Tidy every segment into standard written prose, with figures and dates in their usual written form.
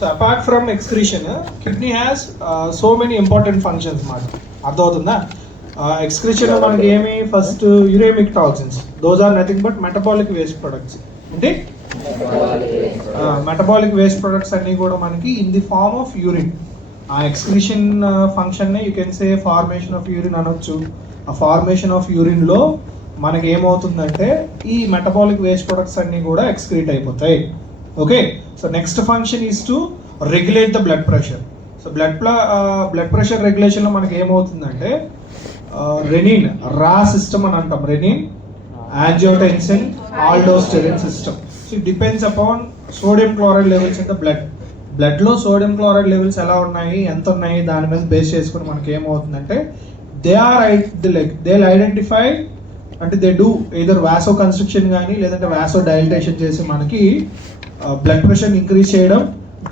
So apart from excretion kidney has so many important functions మాట. అర్థమవుతుందా? Excretion మనకి ఏమి, first uremic toxins, those are nothing but metabolic waste products. అంటే metabolic waste products అన్నీ కూడా మనకి in the form of urine. ఆ excretion ఫంక్షన్నే you can say formation of urine అనొచ్చు. ఆ ఫార్మేషన్ ఆఫ్ యూరిన్లో మనకి ఏమవుతుందంటే ఈ మెటబాలిక్ వేస్ట్ ప్రొడక్ట్స్ అన్నీ కూడా ఎక్స్క్రీట్ అయిపోతాయి. Okay, so next function is to regulate the blood pressure. So blood pressure రెగ్యులేషన్లో మనకి ఏమవుతుందంటే రెనిన్ రా సిస్టమ్ అని అంటాం. Renin, angiotensin, aldosterone system. So it depends upon sodium chloride levels in the బ్లడ్లో సోడియం క్లోరైడ్ లెవెల్స్ ఎలా ఉన్నాయి, ఎంత ఉన్నాయి, దాని మీద బేస్ చేసుకుని మనకి ఏమవుతుందంటే దే ఐడెంటిఫై, అంటే దే డూ ఎయిదర్ వాసో కన్స్ట్రక్షన్ కానీ లేదంటే వాసో డైలిటేషన్ చేసి మనకి బ్లడ్ ప్రెషర్ ఇంక్రీజ్ చేయడం,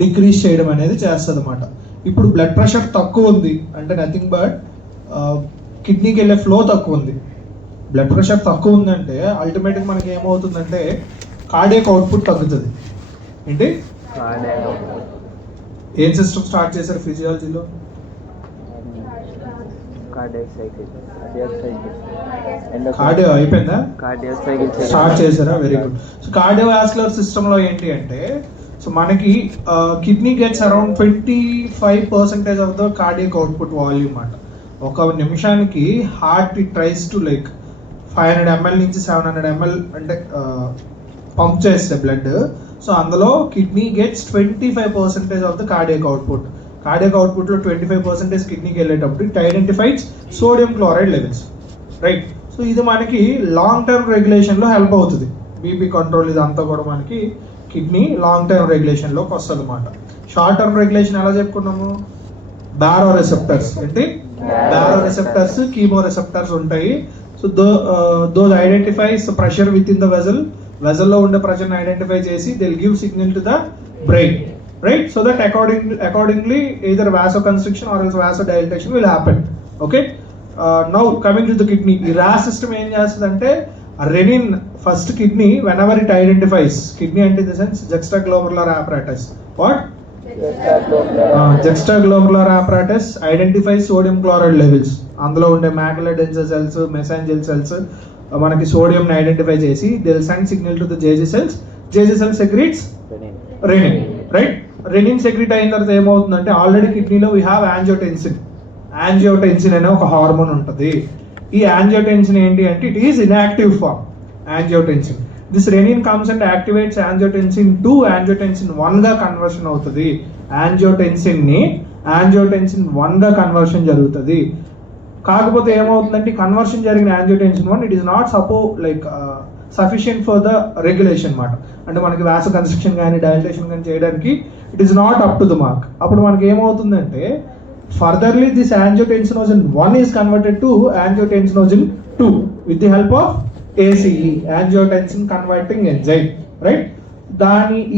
డిక్రీజ్ చేయడం అనేది చేస్తుంది అన్నమాట. ఇప్పుడు బ్లడ్ ప్రెషర్ తక్కువ ఉంది అంటే నథింగ్ బట్ కిడ్నీకి వెళ్ళే ఫ్లో తక్కువ ఉంది. బ్లడ్ ప్రెషర్ తక్కువ ఉందంటే అల్టిమేట్గా మనకి ఏమవుతుందంటే కార్డియాక్ అవుట్పుట్ తగ్గుతుంది. ఏంటి, ఏం సిస్టమ్ స్టార్ట్ చేశారు ఫిజియాలజీలో? కార్డియో అయిపోయిందా? స్టార్ట్ చేశారా? Very good. సో కార్డియోవాస్కులర్ సిస్టంలో ఏంటి అంటే, సో మనకి kidney gets around 25% of the cardiac output volume అన్నమాట. ఒక నిమిషానికి heart it tries to 500 ml నుంచి 700 ml అంటే పంప్ చేస్తే బ్లడ్. సో అందులో kidney gets 25% of the cardiac output. Cardiac అవుట్పుట్లో 25% కిడ్నీకి వెళ్ళేటప్పుడు it identifies sodium chloride levels, right? So ఇది మనకి లాంగ్ టర్మ్ రెగ్యులేషన్లో హెల్ప్ అవుతుంది. బీపీ కంట్రోల్ ఇదంతా కూడా మనకి కిడ్నీ లాంగ్ టర్మ్ రెగ్యులేషన్లోకి వస్తుంది అన్నమాట. షార్ట్ టర్మ్ రెగ్యులేషన్ ఎలా చెప్పుకున్నాము? బారో రిసెప్టర్స్, ఏంటి బారో రిసెప్టర్స్, కీమో రిసెప్టర్స్ ఉంటాయి. So those identifies pressure within the వెజల్లో ఉండే ప్రెషర్ని ఐడెంటిఫై చేసి they will give signal to the brain, right? So that accordingly either vasoconstriction or else vasodilatation will happen. Okay, now coming to the kidney, the RAS system em chestadante renin first kidney whenever it identifies kidney ante in the sense juxtaglomerular apparatus. What? Juxtaglomerular apparatus identifies sodium chloride levels. అందులో ఉండే macular dense cells, mesangial cells మనకి sodium ని identify చేసి they will send signal to the JG cells. JG cell secretes rennin, right? Rennin secrete అయిన తర్వాత ఏమవుతుందంటే already కిడ్నీలో we have angiotensin అనే ఒక హార్మోన్ ఉంటుంది. ఈ యాంజియోటెన్సిన్ ఏంటి అంటే it is inactive form angiotensin. This renin comes and activates angiotensin 2 angiotensin 1 గా కన్వర్షన్ అవుతుంది. యాంజియోటెన్సిన్ 1 గా కన్వర్షన్ జరుగుతుంది. కాకపోతే ఏమవుతుందంటే కన్వర్షన్ జరిగిన angiotensin 1 it is not sufficient for the regulation మాట. అంటే మనకి వాసో కన్స్ట్రక్షన్ కానీ డైలిటేషన్ కానీ చేయడానికి it is not up to the mark. అప్పుడు మనకి ఏమవుతుందంటే furtherly this angiotensinogen 1 is converted to angiotensinogen 2 with the help of ACE, angiotensin converting enzyme, right?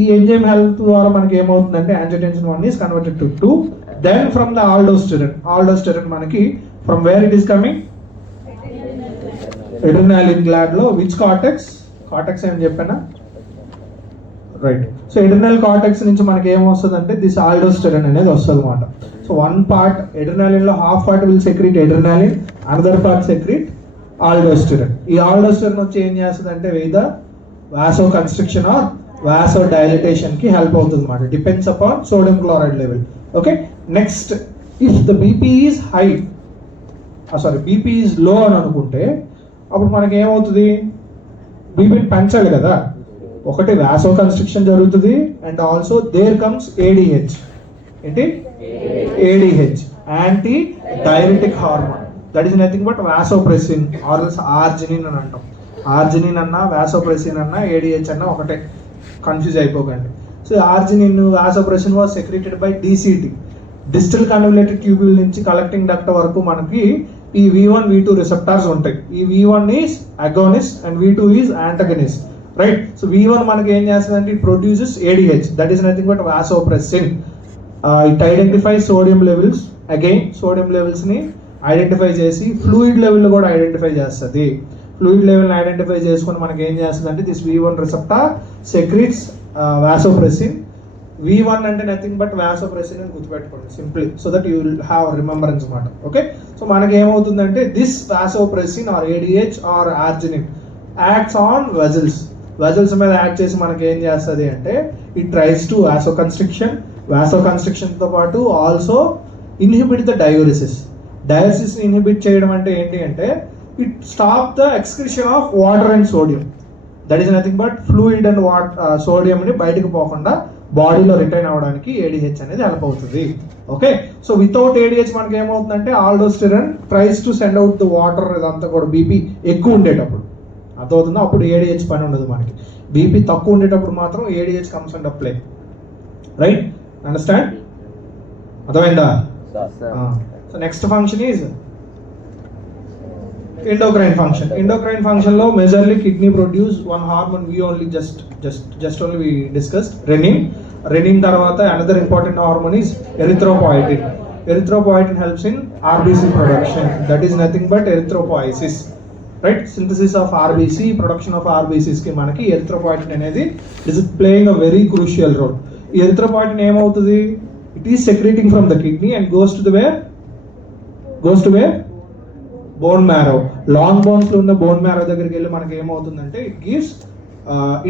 ఈ ఎంజైమ్ హెల్ప్ ద్వారా మనకి ఏమవుతుందంటే angiotensin 1 is converted to 2. Then from the aldosterone మనకి from where it is coming? Adrenaline gland లో which cortex ఏమని చెప్పానా? Right. So adrenal cortex నుంచి మనకి ఏమొస్తుంది అంటే దిస్ ఆల్డోస్టెరిన్ అనేది వస్తుంది అనమాట. సో వన్ పార్ట్ ఎడ్రినాలిన్ లో half part will secrete adrenaline, another part secrete aldosterone. ఈ ఆల్డోస్టెరిన్ వచ్చి ఏం చేస్తుంది అంటే either vasoconstriction or vasodilatation కి హెల్ప్ అవుతుంది అనమాట. Depends upon sodium chloride level. Okay, next if the BP is high, BP is low అని అనుకుంటే అప్పుడు మనకి ఏమవుతుంది? బీపీని పెంచాలి కదా. ఒకటి వాసో కన్స్ట్రక్షన్ జరుగుతుంది and also there comes ADH. ఏంటి? ADH, antidiuretic hormone. That is nothing but vasopressin or else arginine అని అంటాం. ఆర్జినిన్ అన్నా వాసోప్రెసిన్ అన్నా ADH అన్నా ఒకటే, కన్ఫ్యూజ్ అయిపోకండి. So arginine, vasopressin was secreted by DCT, distal convoluted tubule నుంచి collecting duct వరకు మనకి ఈ V1 V2 రిసెప్టార్స్ ఉంటాయి. ఈ V1 is agonist and V2 is antagonist, right? So V1 మనకి ఏం చేస్తుందంటే it produces ADH, that is nothing but vasopressin. It identify sodium levels, again sodium levels ని ఐడెంటిఫై చేసి ఫ్లూయిడ్ లెవెల్ కూడా identify చేస్తుంది. Fluid లెవెల్ని ఐడెంటిఫై చేసుకొని మనకి ఏం చేస్తుంది అంటే this V1 receptor secretes vasopressin. V1 అంటే నథింగ్ బట్ వాసోప్రెసిన్ అని గుర్తుపెట్టుకోండి simply, so that you will have remembrance అనమాట. ఓకే, సో మనకి ఏమవుతుందంటే this vasopressin or ADH or arginine acts on vessels మీద యాక్ట్ చేసి మనకి ఏం చేస్తుంది అంటే it tries to vasoconstriction తో పాటు also inhibit the dialysis inhibit చేయడం అంటే ఏంటి అంటే it stop the excretion of water and sodium. That is nothing but fluid and సోడియంని బయటకు పోకుండా బాడీలో రిటైన్ అవ్వడానికి ADH అనేది హెల్ప్ అవుతుంది. ఓకే, సో వితౌట్ ADH మనకి ఏమవుతుందంటే aldosterone tries to send out the water, ఇదంతా కూడా బీపీ ఎక్కువ ఉండేటప్పుడు అర్థమవుతుందో అప్పుడు ADH పని ఉండదు మనకి. బీపీ తక్కువ ఉండేటప్పుడు మాత్రం ADH comes and play. Right, understand? అర్థమైందా? So next function is endocrine function లో majorly kidney produce one hormone we only just only we discussed, renin తర్వాత another important hormone is erythropoietin helps in RBC production, that is nothing but erythropoiesis, right? Synthesis of RBC, production of RBCs కి మనకి erythropoietin అనేది is playing a very crucial role. erythropoietin ఏమవుతుంది, it is secreting from the kidney and goes to where bone marrow. Long bones లో ఉన్న bone marrow దగ్గరికి వెళ్ళి మనకి ఏమవుతుందంటే ఇట్ గివ్స్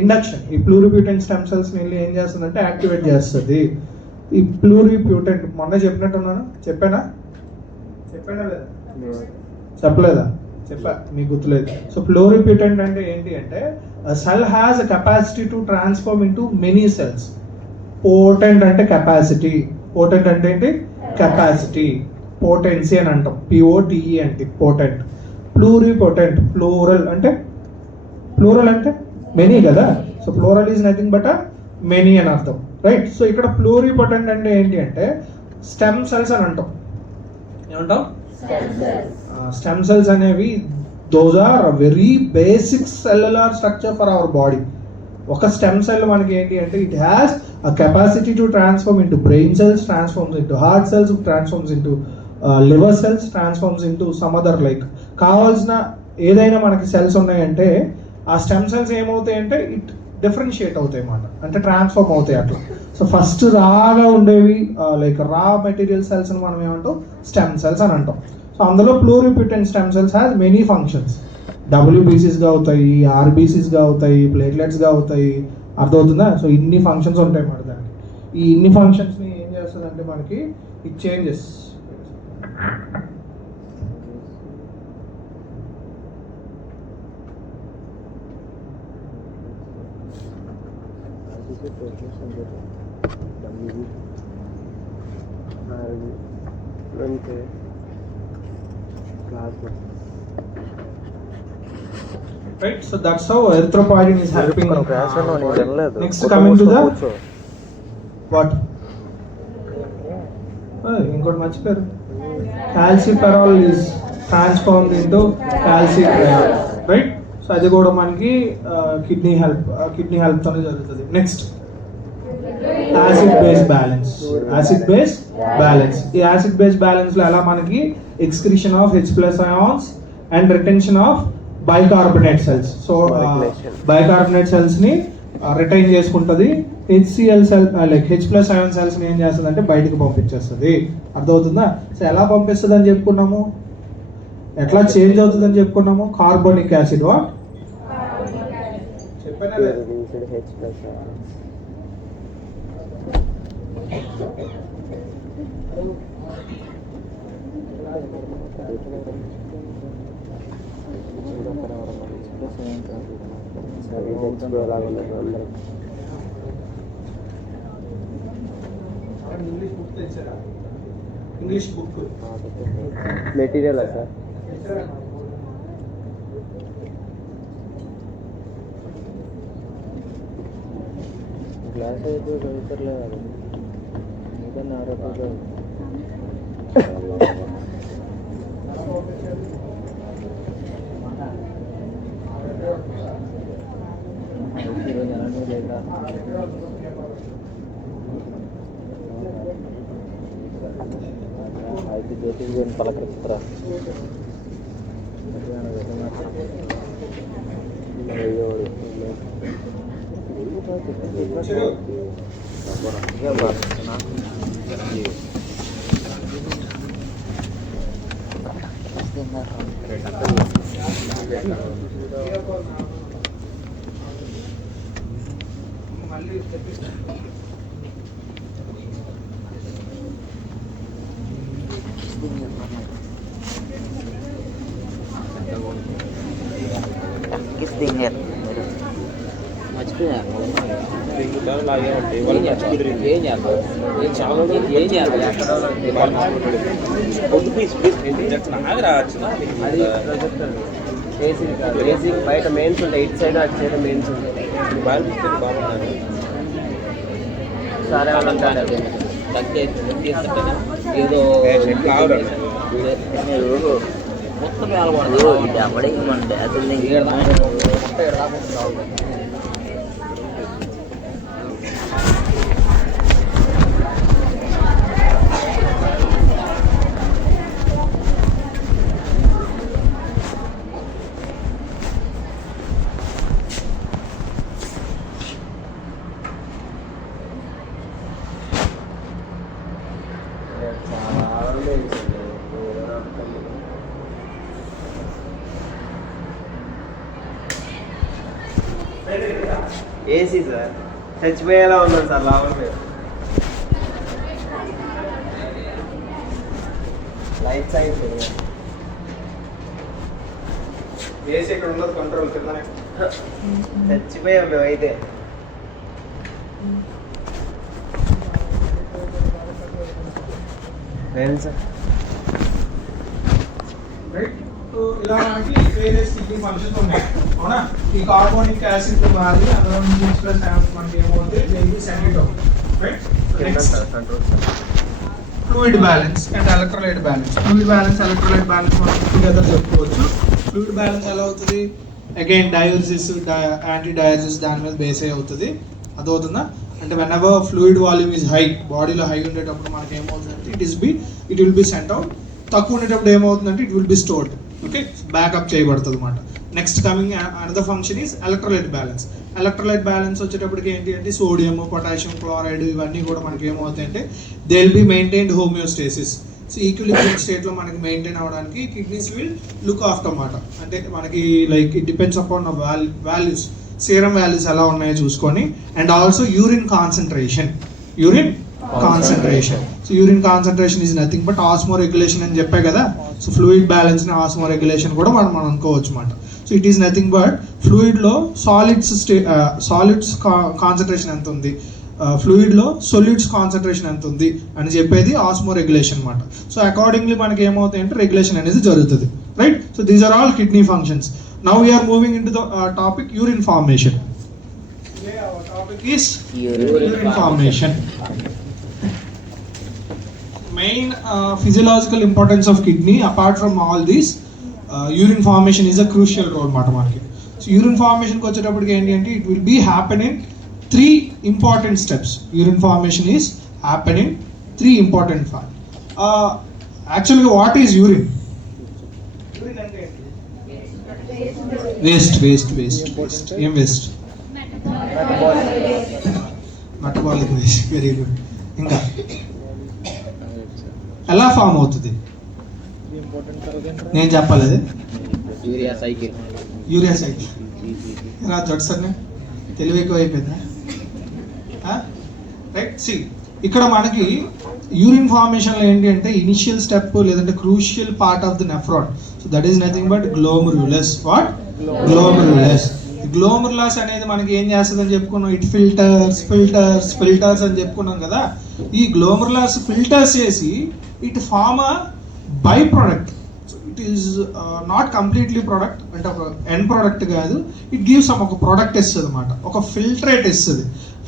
ఇండక్షన్. ఈ ప్లూరిప్యూటెంట్ స్టెమ్ సెల్స్ వెళ్ళి ఏం చేస్తుందంటే యాక్టివేట్ చేస్తుంది. ఈ ప్లూరిప్యూటెంట్ మొన్న చెప్పినట్టున్నాను, చెప్పానా లేదా? చెప్పలేదా? మీకు గుర్తులేదు. సో ప్లూరిప్యూటెంట్ అంటే ఏంటి అంటే cell has a capacity to transform into many cells. Potent అంటే కెపాసిటీ, పోటెంట్ అంటే ఏంటి? కెపాసిటీ, పోటెన్సీ అని అంటాం, POTE అంటే పోటెంట్. ప్లూరిపోటెంట్, ప్లూరల్ అంటే మెనీ కదా, so plural is nothing but many అని అర్థం, రైట్? సో ఇక్కడ ప్లూరిపోటెంట్ అంటే ఏంటి అంటే స్టెమ్ సెల్స్ అని అంటాం. ఏమంటాం? స్టెమ్ సెల్స్ అనేవి those are very basic cellular structure for our body. ఒక స్టెమ్ సెల్ మనకి ఏంటి అంటే it has a capacity to transform into brain cells, transforms into heart cells, transforms into liver cells, transforms into some other like కావాల్సిన ఏదైనా మనకి cells ఉన్నాయంటే ఆ stem cells ఏమవుతాయంటే ఇట్ డిఫరెన్షియేట్ అవుతాయి అన్నమాట, అంటే ట్రాన్స్ఫార్మ్ అవుతాయి అట్లా. సో ఫస్ట్ రాగా ఉండేవి లైక్ రా మెటీరియల్ సెల్స్ అని మనం ఏమంటాం? స్టెమ్ సెల్స్ అని అంటాం. సో అందులో pluripotent stem cells has many functions. WBCస్గా అవుతాయి, RBCస్గా అవుతాయి, ప్లేట్లెట్స్గా అవుతాయి. అర్థమవుతుందా? సో ఇన్ని ఫంక్షన్స్ ఉంటాయి అన్నమాట దానికి. ఈ ఇన్ని ఫంక్షన్స్ని ఏం చేస్తుందంటే మనకి it changes. Right, so that's how erythropoietin is helping. Next, coming to the what? ఇంకోటి మర్చిపోయారు. Calciferol is transformed into calcitriol, right? So అది కూడా మనకి కిడ్నీ హెల్ప్ తోనే జరుగుతుంది. Next acid base balance. ఈ యాసిడ్ బేస్ బ్యాలెన్స్ లో ఎలా మనకి excretion of H+ ions and retention of bicarbonate cells. So bicarbonate cells ని రిటైన్ చేసుకుంటుంది. HCl cell like H+ ion cells ని ఏం చేస్తుంది అంటే బయటకు పంపించేస్తుంది. అర్థమవుతుందా? సో ఎలా పంపిస్తుంది అని చెప్పుకున్నాము, ఎట్లా చేంజ్ అవుతుంది అని చెప్పుకున్నాము. కార్బోనిక్ యాసిడ్ వాట్ చెప్పానా? English book material sir. Class అయితే చదువుతారులేదు ఏదన్నా ఆరోగ్యంగా అయితే జ్యోతి పలకరిస్తారా? మర్చిపోయా బయట మెయిన్స్ ఉంటాయి, ఇటు సైడ్ అటు సైడ్ మెయిన్స్ ఉంటాయి. సరే అంటాడు ఏదో మొత్తం ఏసీ సార్ చచ్చిపోయేలా ఉన్నాను సార్ లాభం లేదు. లైట్స్ అయిపోయి ఏసీ ఇక్కడ ఉండదు, కంట్రోల్ కిందనే. చచ్చిపోయాం మేము అయితే. Sir right. సో ఇలా మనకి వేరే స్టికింగ్ ఫంక్షన్స్ ఉన్నాయి, అవునా? ఈ కార్బోనిక్ యాసిడ్ మారి అందులో నుంచి ఎక్స్ప్రెస్ మనకి ఏమవుతుంది, దేనికి send it out. Right. Next fluid balance and electrolyte balance. Fluid balance, electrolyte balance మనం టుగెదర్ చెప్పుకోవచ్చు. ఫ్లూయిడ్ బ్యాలెన్స్ ఎలా అవుతుంది? అగైన్ డయాలసిస్, యాంటీ డయాలసిస్ దాని మీద బేస్ అయి అవుతుంది. అదవుతుందా? అంటే when ever fluid volume is high, బాడీలో హై ఉండేటప్పుడు మనకి ఏమవుతుందంటే it will be sent out. తక్కువ ఉండేటప్పుడు ఏమవుతుందంటే it will be stored. Okay, backup చేయబడుతుంది అనమాట. Next coming another function is electrolyte balance. Electrolyte balance వచ్చేటప్పటికి ఏంటి అంటే సోడియం, పొటాషియం, క్లోరైడ్ ఇవన్నీ కూడా మనకి ఏమవుతాయి అంటే they will B maintained homeostasis. So equilibrium స్టేట్లో మనకి మెయింటైన్ అవ్వడానికి కిడ్నీస్ విల్ లుక్ ఆఫ్టర్ అన్నమాట. అంటే మనకి like it depends upon values, serum values ఎలా ఉన్నాయో చూసుకొని, and also urine concentration. So urine concentration is nothing but osmoregulation అని చెప్పే కదా. సో ఫ్లూయిడ్ బ్యాలెన్స్ ని ఆస్మో రెగ్యులేషన్ కూడా మనం అనుకోవచ్చు అన్నమాట. So it is nothing but ఫ్లూయిడ్లో సాలిడ్స్ కాన్సన్ట్రేషన్ ఎంత ఉంది, ఫ్లూయిడ్లో సొల్యూట్స్ కాన్సన్ట్రేషన్ ఎంత ఉంది అని చెప్పేది ఆస్మో రెగ్యులేషన్ అనమాట. సో అకార్డింగ్లీ మనకి ఏమవుతాయి అంటే రెగ్యులేషన్ అనేది జరుగుతుంది. Right. So these are all kidney functions. Now we are moving into the topic urine formation. Okay, our topic is urine formation. Main physiological importance of kidney, apart from all these, urine formation is a crucial role మాట. So urine formation కి వచ్చేటప్పటికి ఏంటి అంటే it will be happening 3 important steps. Urine formation is happening 3 important parts. Actually what is urine? Urine అంటే waste. ఏం waste? Metabolic waste. Very good. ఇంకా ఎలా form అవుతుంది నేను చెప్పలేదు. Urea cycle. రా జడ్సన్ తెలివి ఎక్కువ అయిపోయిందా? రైట్. సి ఇక్కడ మనకి యూరిన్ ఫార్మేషన్లో ఏంటి అంటే ఇనిషియల్ స్టెప్ లేదంటే crucial part of the nephron. So that is nothing but glomerulus. What? Glomerulus అనేది మనకి ఏం చేస్తుంది అని చెప్పుకున్నాం, ఇట్ ఫిల్టర్స్ అని చెప్పుకున్నాం కదా. ఈ గ్లోమెరులస్ ఫిల్టర్స్ చేసి it form a by product. So it is not completely product, అంటే ఒక ఎండ్ ప్రొడక్ట్ కాదు. ఇట్ గివ్స్ ఒక ప్రొడక్ట్ ఇస్తుంది అనమాట, ఒక ఫిల్టరేట్ ఇస్తుంది.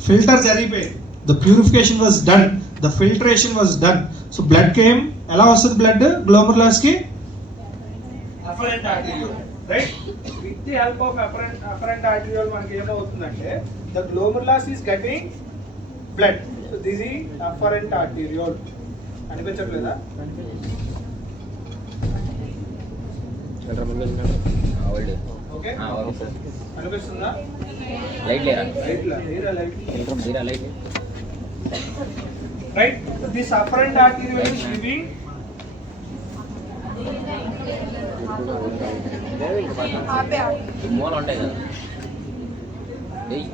ఫిల్టర్ జరిగిపోయింది, the purification was done, the filtration was done. So blood came. ఎలా వస్తుంది బ్లడ్ గ్లోమెరులస్ కి? afferent arteriole, right? With the help of afferent arteriole మనకి ఏమవుతుందంటే the glomerulus is getting blood. So this is afferent arteriole. అనిపించట్లేదా? Okay, అనిపిస్తుందా? లైట్ right? So this afferent arteriole is giving మూల ఉంటాయి కదా ఏయ్.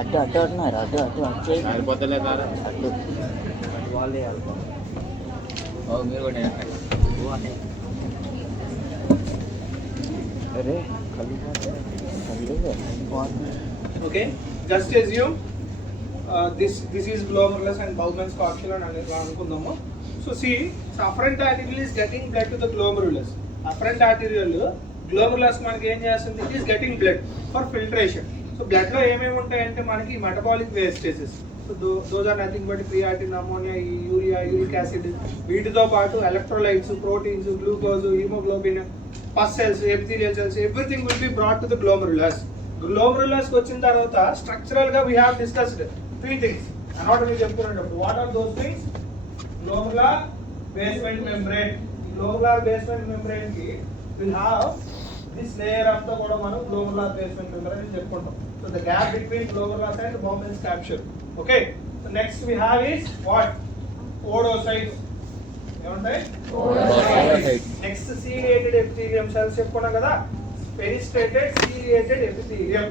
అటు అటు అంటున్నారు అటు అటు అటు సరిపోతలే కారా అటు వాళ్ళే ఓ మీరు కూడా అరే కళ్ళు okay, just assume this is glomerulus and Bowman's capsule అని అనుకుందాము. So see, afferent arteriole is getting blood to the glomerulus. Afferent arteriole glomerulus మనకి ఏం చేస్తుంది? It is getting blood for filtration. So blood లో ఏమేమి ఉంటాయంటే మనకి metabolic wastages. So those are nothing but creatine, ammonia, urea, uric acid. వీటితో పాటు electrolytes, proteins, glucose, hemoglobin, pus cells, epithelial cells, everything will be brought to the glomerulus. Glomerulus కి వచ్చిన తర్వాత structural గా we have discussed three things. Anatomy చెప్పుకునేటప్పుడు what are those things? Glomerular basement membrane. Glomerular basement membrane కి will have this layer అంతా కూడా మనం glomerular basement membrane అని చెప్పుకుంటాం. So the gap between glomerulus and Bowman's capsule. Okay. So next we have is what? Podocytes. ఏమంటాయి? Podocytes. Next ciliated epithelium cells చెప్పుకున్నాం కదా. Peristrated ciliated epithelium.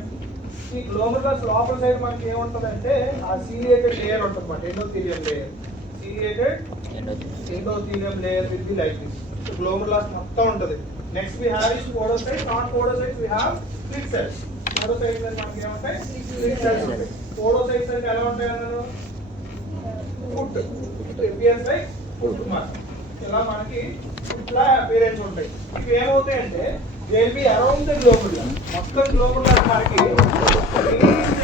ఈ glomerulus లోపల side మనకి ఏముంటుందంటే ఆ ciliated layer ఉంటుంది అన్నమాట, endothelium layer. Ciliated endothelium layer will be like this. So glomerulus మొత్తం ఉంటుంది. Next we have is podocytes. Non podocytes we have slit cells. Podocytes అంటే మనకి ఏమంటాయి? Slit cells ఉంటాయి. Podocytes అంటే ఎలా ఉంటాయి అన్నాను? Foot. It appears like foot mark. ఇలా మనకి ఇట్లా అపియరెన్స్ ఉంటాయి. ఇవి ఏమవుతాయంటే they will be around the glomerulus. మొత్తం glomerulus మనకి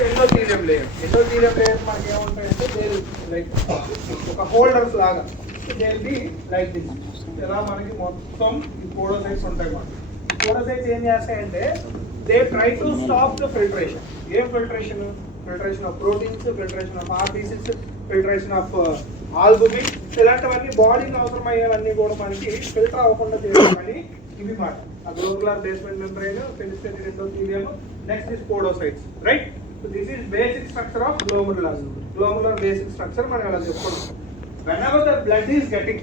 ఎండోథీలియం లేయర్. ఎండోథీలియం లేయర్ మనకి ఏముంటాయంటే they will like ఒక హోల్డర్స్ లాగా. they will be like this. ఇలా మనకి మొత్తం ఈ పోడోసైట్స్ ఉంటాయి మనకి. పోడోసైట్స్ ఏం చేస్తాయంటే they try to stop the filtration. ఏం filtration? Filtration of proteins, filtration of RBCs, filtration of albumin, ఇలాంటివన్నీ బాడీకి అవసరమయ్యేవన్నీ కూడా మనకి ఫిల్టర్ అవ్వకుండా చేయడానికి ఇవి మాట. ఆ glomerular basement membrane, fenestrated endothelium, next is podocytes, right? So this is basic structure of glomerular. Glomerular basic structure మనం ఎలా చెప్పుకుంటాం. whenever the blood is getting,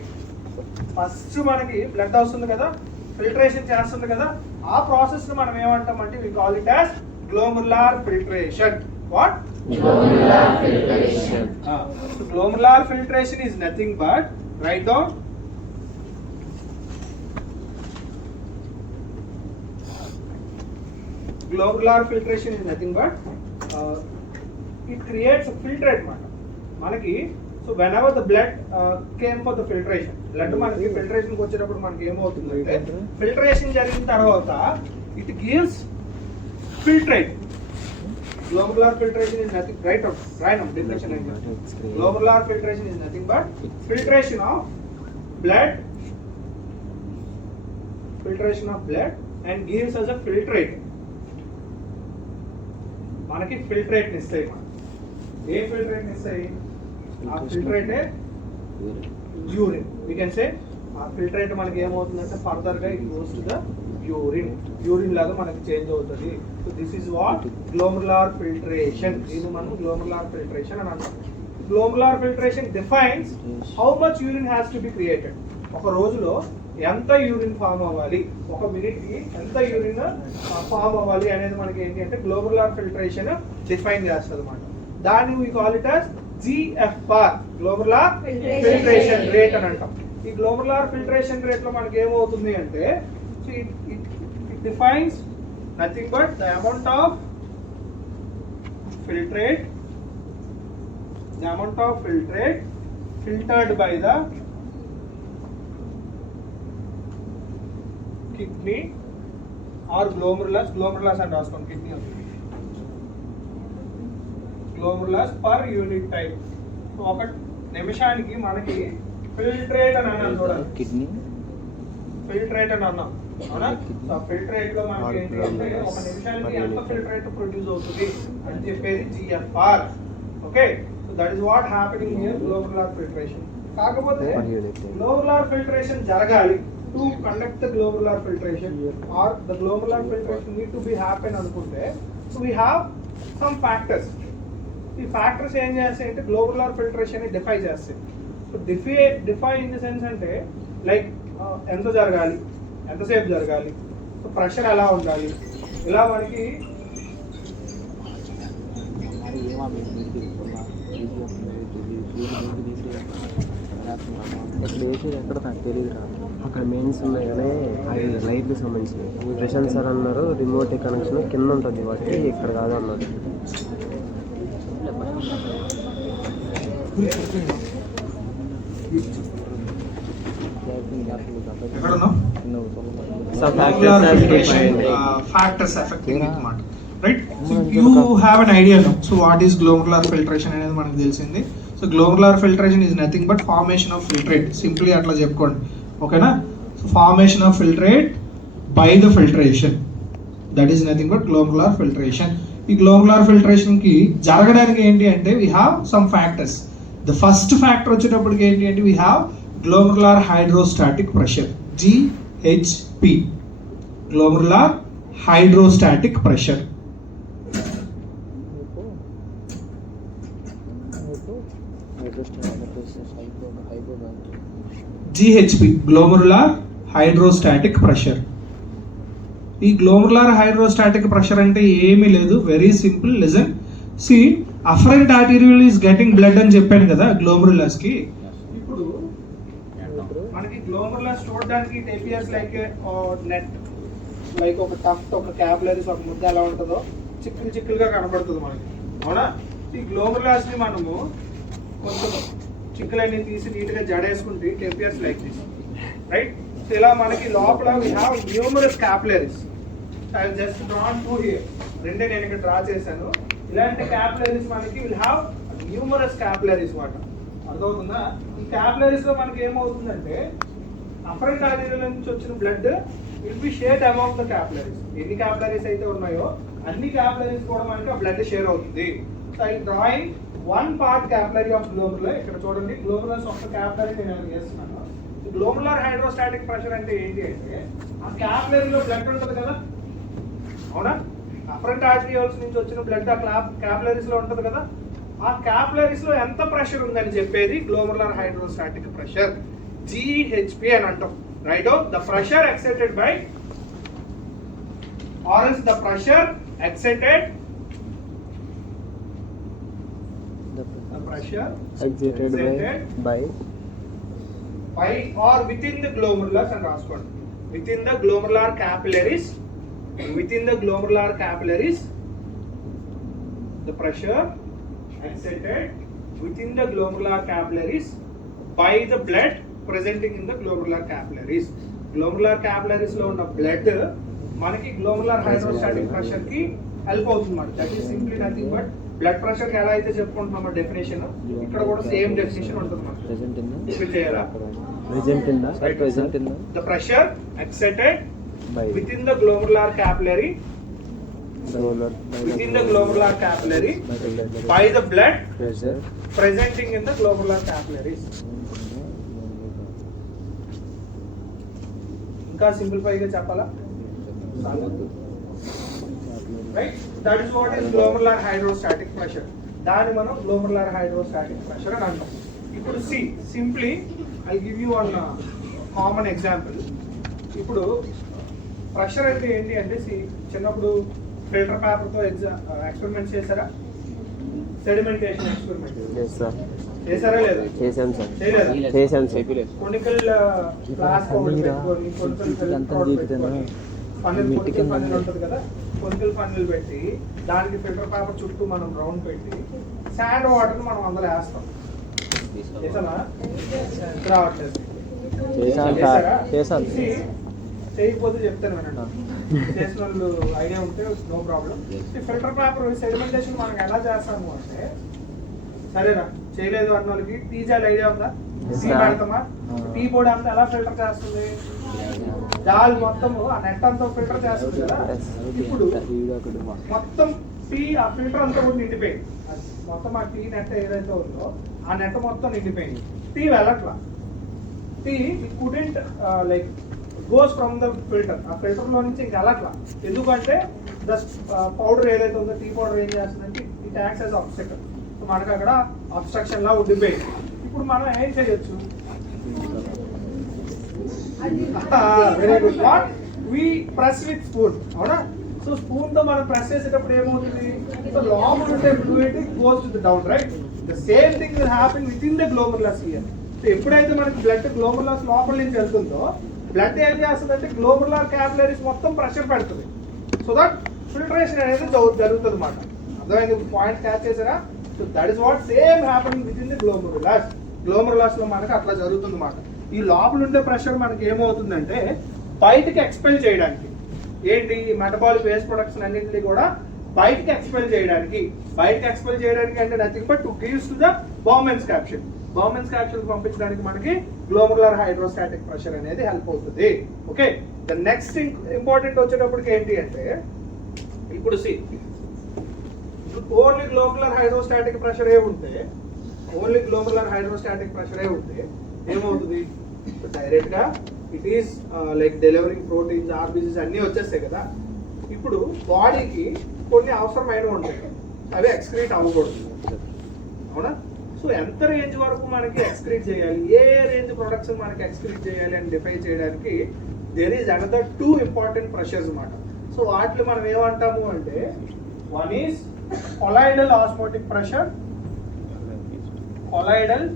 first మనకి బ్లడ్ వస్తుంది కదా, ఫిల్టరేషన్ చేస్తుంది కదా, ఆ ప్రాసెస్ ని మనం ఏమంటాం అంటే we call it as glomerular filtration. What? Glomerular filtration. So glomerular filtration is nothing but, write down, glomerular filtration is nothing but it creates a filtrate మనకి. So whenever the blood came for the filtration, blood మనకి filtration కి వచ్చేటప్పుడు మనకి ఏమవుతుందంటే filtration జరిగిన తర్వాత it gives filtrate. Glomerular filtration is nothing, right now definition again. Glomerular filtration is nothing but filtration of blood and gives us a filtrate. మనకి filtrate ఇస్తాయి. ఏ ఫిల్ట్రేట్ ఇస్తాయి? ఆ filtrate urine. We can say ఆ filtrate మనకి ఏమవుతుందంటే further గా it goes to the urine లాగా మనకి చేంజ్ అవుతుంది. So this is what glomerular filtration. దీన్ని మనం గ్లోమరులార్ ఫిల్ట్రేషన్ అని అంటాం. Glomerular filtration defines how much urine has to be created. ఒక రోజులో ఎంత యూరిన్ ఫామ్ అవ్వాలి, ఒక మినిట్ కి ఎంత యూరిన్ ఫామ్ అవ్వాలి అనేది మనకి ఏంటి అంటే గ్లోమరులార్ ఫిల్ట్రేషన్ డిఫైన్ చేస్తుంది అన్నమాట. దాన్ని we call it as GFR, glomerular filtration rate అని అంటాం. ఈ గ్లోమరులార్ ఫిల్ట్రేషన్ రేట్ లో మనకి ఏమవుతుంది అంటే it defines nothing but the amount of filtrate filtered by the kidney or glomerulus and also kidney glomerulus per unit time. So ఒక నిమిషానికి మనకి ఫిల్ట్రేట్ అని అన్నాం చూడండి, కిడ్నీ ఫిల్ట్రేట్ అని అన్నాం అవునా. సో ఫిల్ట్రేట్ లో మనకి ఏంటి అంటే ఒక నిమిషానికి ఎంత ఫిల్ట్రేట్ ప్రొడ్యూస్ అవుతుంది అని చెప్పేది GFR. Okay, so that is what happening here glomerular filtration. కాకపోతే గ్లోమరులార్ ఫిల్ట్రేషన్ జరగాలి, to conduct the glomerular filtration or the glomerular filtration need to be happen అనుకుంటే, so we have some factors. ఈ factors ఏం చేస్తాయి అంటే globular filtration ని define చేస్తాయి. So define in the sense అంటే లైక్ ఎంత జరగాలి, ఎంతసేపు జరగాలి, సో ప్రెషర్ ఎలా ఉండాలి, ఇలా మనకి ఎక్కడ నాకు తెలియదు రా. అక్కడ మెయిన్స్ ఉన్నాయి కానీ అవి లైట్కి సంబంధించి ప్రెషర్ సార్ అన్నారు రిమోట్ కనెక్షన్ కింద ఉంటుంది వాటికి ఇక్కడ కాదు అన్నారు. ఫ్యాక్టర్స్ ఎఫెక్టింగ్ అన్నమాట. Right, you have an idea now. So what is globular filtration అనేది మనకు తెలిసింది. So globular filtration is nothing but formation of filtrate. Simply అట్లా చెప్పుకోండి, ఓకేనా. So formation of filtrate by the filtration, that is nothing but globular filtration. ఈ globular filtration కి జరగడానికి ఏంటి అంటే we have some factors. The first factor వచ్చేటప్పటికి ఏంటి అంటే we have globular hydrostatic pressure, GHP, globular hydrostatic pressure. GHP, globular hydrostatic pressure. ఈ globular hydrostatic pressure అంటే ఏమీ లేదు, very simple. Listen, see afferent arteriole is getting blood అని చెప్పాను కదా గ్లోమరులస్ కి. ఇప్పుడు మనకి గ్లోమరులస్ చూడడానికి it appears like net, like ఒక టఫ్ట్, ఒక క్యాపిలరీస్, ఒక ముద్ద ఎలా ఉంటుందో చిక్కులు చిక్కులుగా కనపడుతుంది మనకి, అవునా. ఈ గ్లోమరులస్ ని మనము కొంచెం చిక్కులన్నీ తీసి నీట్గా జడేసుకుంటే it appears like this, right. So ఇలా మనకి లోపల we have numerous capillaries. I just drawn two here, రెండే నేను ఇక్కడ డ్రా చేశాను. ఇలాంటి క్యాపిలరీస్ మనకి విల్ హ్యావ్ న్యూమరస్ క్యాపిలరీస్ వాట. అర్థమవుతుందా? ఈ క్యాపిలరీస్ లో మనకి ఏమవుతుందంటే అఫరెంట్ ఆర్టీరియల్ నుంచి వచ్చిన blood will be shared among the capillaries. ఎన్ని క్యాపిలరీస్ అయితే ఉన్నాయో అన్ని క్యాపిలరీస్ కూడా మనకి ఆ బ్లడ్ షేర్ అవుతుంది. So I drawing one part capillary of globular. ఇక్కడ చూడండి, గ్లోబులర్స్ ఒక క్యాపిలరీ నేను ఇక్కడ చేస్తున్నాను. గ్లోబులార్ హైడ్రోస్టాటిక్ ప్రెషర్ అంటే ఏంటి అంటే ఆ క్యాపిలరీలో బ్లడ్ ఉంటుంది కదా, అవునా. అఫరెంట్ ఆర్టీరియల్స్ నుంచి వచ్చిన బ్లడ్ ఆ క్యాపిలరీస్ లో ఉంటుంది కదా, ఆ క్యాపిలరీస్ లో ఎంత ప్రెషర్ ఉందని చెప్పేది గ్లోబులార్ హైడ్రోస్టాటిక్ ప్రెషర్, GHP అని అంటాం. Right, the pressure excited by or else the pressure exerted by or within the glomerulus and రాసుకోండి. within the glomerular capillaries the pressure exerted within the glomerular capillaries by the blood presenting in the glomerular capillaries. glomerular capillaries లో ఉన్న blood మనకి globular hydrostatic pressure కి help అవుతుంది. That is simply nothing but blood pressure కి ఎలా అయితే చెప్పుకుంటున్నామో definition, ఇక్కడ కూడా సేమ్ డెఫినేషన్ ఉంటుంది మనకి. చేయాలా? The pressure exerted within the glomerular capillary by the blood presenting in the glomerular capillaries. ఇంకా సింప్లిఫై గా చెప్పాలా? Right, that is what is glomerular hydrostatic pressure. దాన్ని మనం గ్లోమరులార్ హైడ్రోస్టాటిక్ ప్రెషర్ అని అంటాం. ఇప్పుడు see simply I give you one common example. ఇప్పుడు pressure అంటే ఏంటి అంటే చిన్నప్పుడు ఫిల్టర్ పేపర్తో ఎక్స్పెరిమెంట్ చేశారా? సెడిమెంటేషన్ ఎక్స్పెరిమెంట్ చేశారా లేదా? చేశాను సార్. కొనికల్ ఫ్లాస్క్ ఒకటి పెట్టుకొని పన్నెల్ ఉంటుంది కదా, కొనికల్ పన్నెలు పెట్టి దానికి ఫిల్టర్ పేపర్ చుట్టూ మనం రౌండ్ పెట్టి శాండ్ వాటర్ మనం అందులో వేస్తాం. చేయకపోతే చెప్తాను వినండి, చేసిన వాళ్ళు ఐడియా ఉంటే no problem. Filter paper sedimentation మనం ఎలా చేస్తాము అంటే, సరేనా చేయలేదు అన్న వాళ్ళకి టీ జాల్ ఐడియా ఉందా? టీ పెడతామా? టీ పొడి అంతా ఎలా ఫిల్టర్ చేస్తుంది? జాల్ మొత్తము ఆ నెట్ అంతా ఫిల్టర్ చేస్తుంది కదా. ఇప్పుడు మొత్తం టీ ఆ ఫిల్టర్ అంతా కూడా నిండిపోయింది. మొత్తం ఆ టీ నెట్ ఏదైతే ఉందో ఆ నెట్ మొత్తం నిండిపోయింది. టీ వెళ్ళట్లా. Tea couldn't like goes from the filter. ఆ ఫిల్టర్ లో నుంచి ఇంకా వెళ్ళట్లా. ఎందుకంటే ద పౌడర్ ఏదైతే ఉందో టీ పౌడర్ ఏం చేస్తుందంటే ఇట్ యాక్ట్స్ యాజ్ ఆబ్స్టకల్. మనకు అక్కడ అబ్స్ట్రక్షన్ లా ఉండిపోయింది. ఇప్పుడు మనం ఏం చేయొచ్చు? Very good. What we press with spoon, అవునా? సో స్పూన్ తో మనం ప్రెస్ చేసేటప్పుడు ఏమవుతుంది? సో లోపల ఉండే fluid goes to the down, right? The same thing will happen within the glomerulus here. So ఎప్పుడైతే మనకి బ్లడ్ గ్లోమరులస్ లోపల నుంచి వెళ్తుందో బ్లడ్ ఏం చేస్తుందంటే గ్లోమరులర్ క్యాపిలరీస్ మొత్తం ప్రెషర్ పెడుతుంది. సో దట్ ఫిల్టరేషన్ అనేది జరుగుతుంది అన్నమాట. అర్థమైంది? పాయింట్ క్యాచ్ చేసారా? So that is what same happening with in the glomerulus. Glomerulus లో మనకి అట్లా జరుగుతుంది అన్నమాట. ఈ లోపల ఉండే ప్రెషర్ మనకి ఏమవుతుందంటే బయటకి ఎక్స్పెల్ చేయడానికి, ఏంటి మెటబాలిక్ వేస్ట్ ప్రొడక్ట్స్ అన్నింటినీ కూడా బయటకి ఎక్స్పెల్ చేయడానికి అంటే nothing but to gives to the Bowman's capsule. Bowman's capsule పంపించడానికి మనకి గ్లోమరులర్ హైడ్రోస్టాటిక్ ప్రెషర్ అనేది హెల్ప్ అవుతుంది. ఓకే, ద నెక్స్ట్ ఇంపార్టెంట్ వచ్చేటప్పటికి ఏంటి అంటే ఇప్పుడు ఓన్లీ గ్లోమరులర్ హైడ్రోస్టాటిక్ ప్రెషర్ ఉంటే ఏమవుతుంది? డైరెక్ట్ గా it is like delivering proteins, RBCs అన్నీ వచ్చేస్తాయి కదా. ఇప్పుడు బాడీకి కొన్ని అవసరమైనవి ఉంటాయి, అవి ఎక్స్క్రీట్ అవ్వకూడదు, అవునా? సో ఎంత రేంజ్ వరకు మనకి ఎక్స్క్రీట్ చేయాలి, ఏ రేంజ్ ప్రొడక్ట్స్ మనకి ఎక్స్క్రీట్ చేయాలి అని డిఫైన్ చేయడానికి there is another 2 important pressures అన్నమాట. సో వాటిని మనం ఏమంటాము అంటే one is colloidal osmotic pressure, colloidal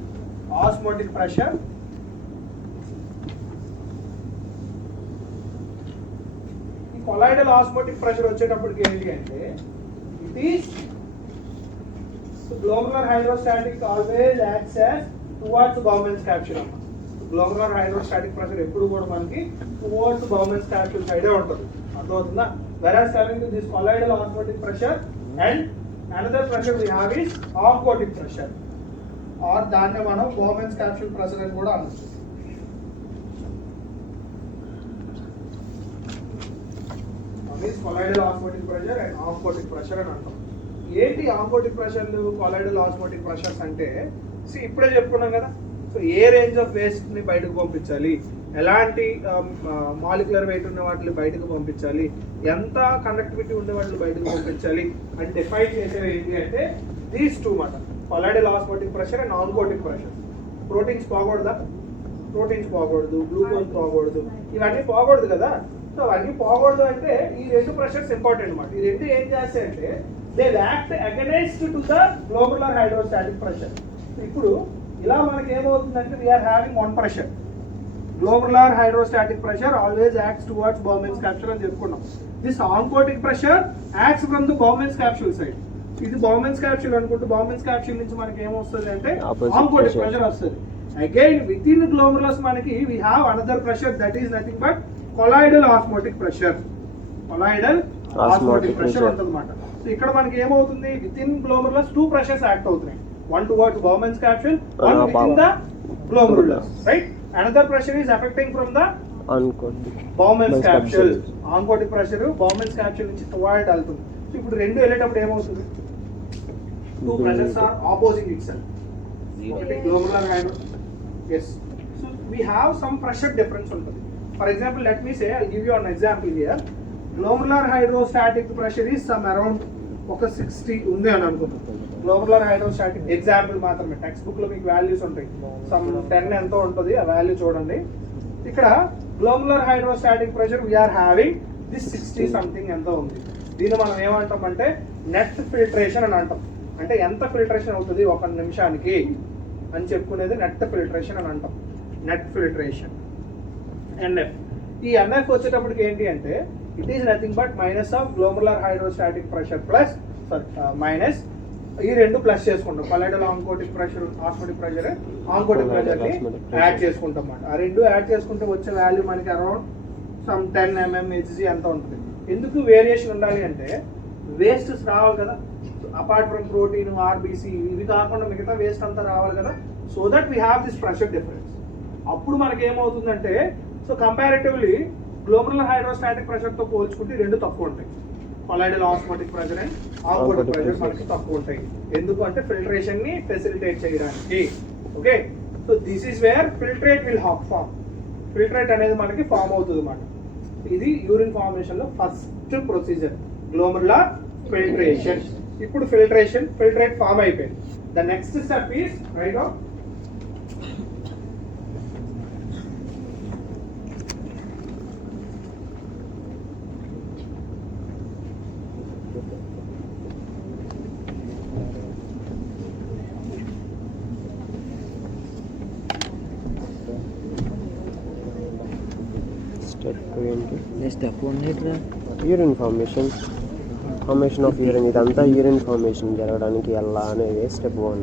osmotic pressure వచ్చేటప్పటికి ఏంటి అంటే it is glomerular hydrostatic always acts as towards Bowman's capsule. Glomerular hydrostatic pressure ఎప్పుడు కూడా మనకి టువర్డ్స్ బౌమెన్స్ క్యాప్సూల్ సైడే ఉంటుంది. అర్థమవుతుందా? Whereas coming to this colloidal osmotic pressure and another pressure we have is oncotic pressure, or దాన్ని మనం Bowman's capsule pressure అని కూడా అనొచ్చు. Colloidal osmotic pressure and oncotic pressure అని అంటాం. ఏంటి ఆంకోటిక్ ప్రెషర్లు, కొలాయిడల్ ఆస్మోటిక్ ప్రెషర్స్ అంటే ఇప్పుడే చెప్పుకున్నాం కదా. So a range of waste ని బయటకు పంపించాలి, ఎలాంటి మాలిక్యులర్ వెయిట్ ఉన్న వాటిని బయటకు పంపించాలి, ఎంత కండక్టివిటీ ఉండే వాటిని బయటకు పంపించాలి అని డిఫైన్ చేసేవి ఏంటి అంటే దీస్ 2 మాట, colloidal osmotic pressure and oncotic pressure. Proteins పోకూడదు, గ్లూకోజ్ పోకూడదు, ఇవన్నీ పోకూడదు కదా. సో అవన్నీ పోకూడదు అంటే ఈ 2 ప్రెషర్స్ ఇంపార్టెంట్ అన్నమాట. ఈ 2 ఏం చేస్తాయంటే they act against to the glomerular hydrostatic pressure. ఇప్పుడు ఇలా మనకి ఏమవుతుందంటే we are having 1 pressure, glomerular hydrostatic pressure always acts towards Bowman's capsule అని చెప్పుకున్నాం. This oncotic pressure acts from the Bowman's capsule side. ఇది బౌమెన్స్ క్యాప్సూల్ అనుకుంటూ బౌమెన్స్ క్యాప్సూల్ నుంచి మనకి ఏమొస్తుంది అంటే ఆంకోటిక్ ప్రెషర్ వస్తుంది. అగైన్ విత్ ఇన్ గ్లోమరులస్ మనకి we have another pressure that is nothing but colloidal osmotic pressure ఉంటుంది అన్నమాట. సో ఇక్కడ మనకి ఏమవుతుంది, within glomerulus 2 pressures act అవుతున్నాయి. One towards Bowman's capsule, one within the glomerulus, right? Another pressure is affecting from the Bowman's capsule. Oncotic pressure Bowman's capsule నుంచి toward వెళ్తుంది. So ఇప్పుడు రెండు వెళ్ళేటప్పుడు ఏమవుతుంది? 2 pressures are opposing itself. Okay, glomerular hydro. Yes. So we have some pressure difference ఉంటుంది. For example, let me say, I'll give you an example here. Glomerular hydrostatic pressure is some around 60 ఉంది అని అనుకుందాం. Glomerular hydrostatic example మాత్రమే, text book లో మీకు values ఉంటాయి, some 10 ఎంతో ఉంటుంది, ఆ వాల్యూ చూడండి. ఇక్కడ glomerular hydrostatic pressure we're having this 60 something ఎంతో ఉంది. దీన్ని మనం ఏమంటాం అంటే నెట్ ఫిల్టరేషన్ అని అంటాం. అంటే ఎంత ఫిల్టరేషన్ అవుతుంది 1 నిమిషానికి అని చెప్పుకునేది నెట్ ఫిల్టరేషన్ అని అంటాం. Net filtration NF. ఈ NF వచ్చేటప్పటికి ఏంటి అంటే it is nothing but minus of glomerular hydrostatic pressure plus minus ఈ 2 ప్లస్ చేసుకుంటాం. Colloidal oncotic pressure, osmotic pressure, oncotic pressure ని యాడ్ చేసుకుంటాం అన్నమాట. ఆ 2 యాడ్ చేసుకుంటే వచ్చే వాల్యూ మనకి అరౌండ్ సమ్ 10 mmHg ఎంత ఉంటుంది. ఎందుకు వేరియేషన్ ఉండాలి అంటే వేస్ట్స్ రావాలి కదా, అపార్ట్ ఫ్రమ్ ప్రోటీన్, ఆర్బీసీ ఇవి కాకుండా మిగతా వేస్ట్ అంతా రావాలి కదా. So that we have this pressure difference. అప్పుడు మనకి ఏమవుతుందంటే so comparatively glomerular hydrostatic pressure తో పోల్చుకుంటే 2 తక్కువ ఉంటాయి. Colloidal osmotic pressure and oncotic pressure మనకి తక్కువ ఉంటాయి. ఎందుకు అంటే ఫిల్టరేషన్ ని ఫెసిలిటేట్ చేయడానికి. Okay, so this is where filtrate will form. Filtrate అనేది మనకి ఫామ్ అవుతుంది అన్నమాట. ఇది యూరిన్ ఫార్మేషన్ లో ఫస్ట్ ప్రొసీజర్ గ్లోమరులర్ ఫిల్ట్రేషన్. ఇప్పుడు ఫిల్ట్రేట్ ఫామ్ అయిపోయింది. The next step is right of step ఏంటి? స్టెప్ ఉన్నట్రా యూరిన్ ఫార్మేషన్ ఆఫ్ యూరిన్. ఇదంతా యూరిన్ ఫార్మేషన్ జరగడానికి ఎలా అనేది స్టెప్ 1.